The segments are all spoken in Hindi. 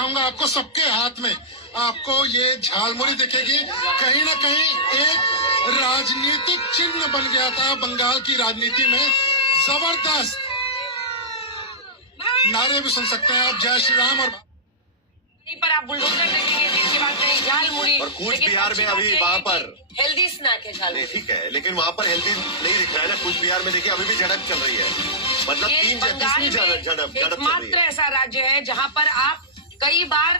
दिखाऊंगा आपको, सबके हाथ में आपको ये झालमुड़ी दिखेगी। कहीं ना कहीं एक राजनीतिक चिन्ह बन गया था बंगाल की राजनीति में। जबरदस्त नारे भी सुन सकते हैं आप, जय श्री राम। और पर आप बुलडोजर देखेंगे, इसके बाद कहीं झालमुड़ी। और कूच बिहार में अभी वहाँ पर हेल्दी स्नैक है झालमुड़ी, ठीक है, लेकिन वहाँ पर हेल्दी नहीं दिख रहा है ना। कूच बिहार में देखिए अभी भी झड़प चल रही है, मतलब तीसरी झड़प मात्र ऐसा राज्य है जहाँ पर आप कई बार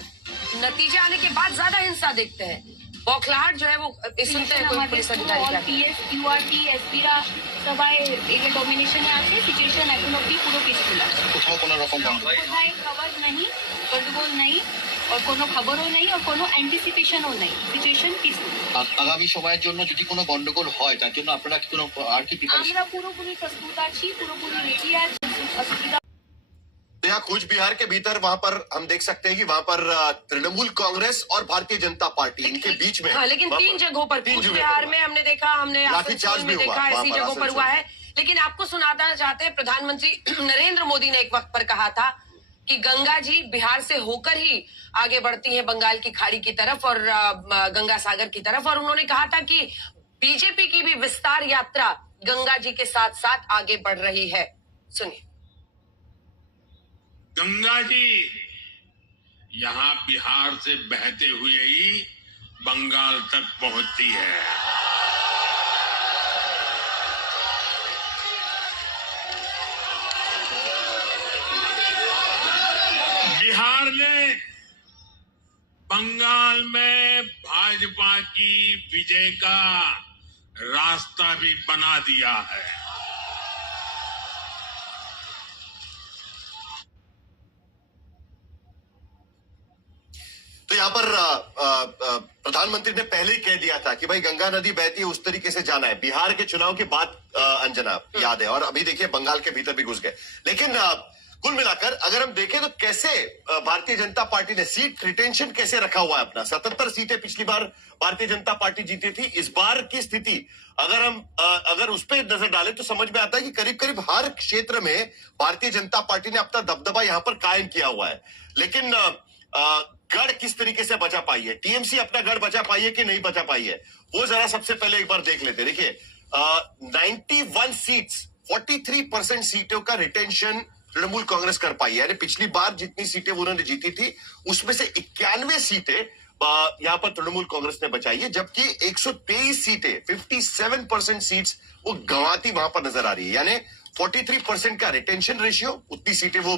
नतीजे आने के बाद ज्यादा हिंसा देखते हैं। बौखलाहट जो है वो सुनते हैं कोई पुलिस अधिकारी PS, QRT, SPরা সবাই এই ডমিনেশনে আছে, সিচুয়েশন এখন অবধি পুরো পিসফুল আছে। কোথাও কোনো রকম কোথায় খবর नहीं, গন্ডগোল नहीं और কোনো খবরও নেই और কোনো অ্যান্টিসিপেশনও নেই, সিচুয়েশন পিসফুল। আগামী সময়ের জন্য যদি কোনো গন্ডগোল হয় তার জন্য আপনারা কি কোনো আর কি প্রিপারেশন? আমরা পুরোপুরি প্রস্তুত আছি, পুরোপুরি রেডি আছি। অসুবিধা यहाँ कूच बिहार के भीतर वहाँ पर हम देख सकते हैं कि वहाँ पर तृणमूल कांग्रेस और भारतीय जनता पार्टी इनके बीच में, हाँ, लेकिन तीन जगहों पर कूच बिहार में हमने देखा, हमने लाठीचार्ज भी देखा, ऐसी जगहों पर हुआ है। लेकिन आपको सुनाना चाहते हैं, प्रधानमंत्री नरेंद्र मोदी ने एक वक्त पर कहा था कि गंगा जी बिहार से होकर ही आगे बढ़ती है बंगाल की खाड़ी की तरफ और गंगा सागर की तरफ। और उन्होंने कहा था कि बीजेपी की भी विस्तार यात्रा गंगा जी के साथ साथ आगे बढ़ रही है। सुनिए। गंगा जी यहाँ बिहार से बहते हुए ही बंगाल तक पहुंचती है। बिहार ने बंगाल में भाजपा की विजय का रास्ता भी बना दिया है। तो यहाँ पर प्रधानमंत्री ने पहले ही कह दिया था कि भाई गंगा नदी बहती है उस तरीके से जाना है। बिहार के चुनाव के बाद अंजना याद है, और अभी देखिए बंगाल के भीतर भी घुस गए। लेकिन कुल मिलाकर अगर हम देखें तो कैसे भारतीय जनता पार्टी ने सीट रिटेंशन कैसे रखा हुआ है अपना। 77 सीटें पिछली बार भारतीय जनता पार्टी जीती थी। इस बार की स्थिति अगर उस पर नजर डालें तो समझ में आता है कि करीब करीब हर क्षेत्र में भारतीय जनता पार्टी ने अपना दबदबा यहाँ पर कायम किया हुआ है। लेकिन गढ़ किस तरीके से बचा पाई है, टीएमसी अपना गढ़ बचा पाई है कि नहीं बचा पाई है, वो जरा सबसे पहले एक बार देख लेते हैं। देखिए 91 सीट्स, 43% सीटों का रिटेंशन तृणमूल कांग्रेस कर पाई है। यानी पिछली बार जितनी सीटें उन्होंने जीती थी उसमें से 91 सीटें यहाँ पर तृणमूल कांग्रेस ने बचाई है, जबकि 123 सीटें 57% सीट्स वो गंवाती वहां पर नजर आ रही है। यानी 43% का रिटेंशन रेशियो, उतनी सीटें वो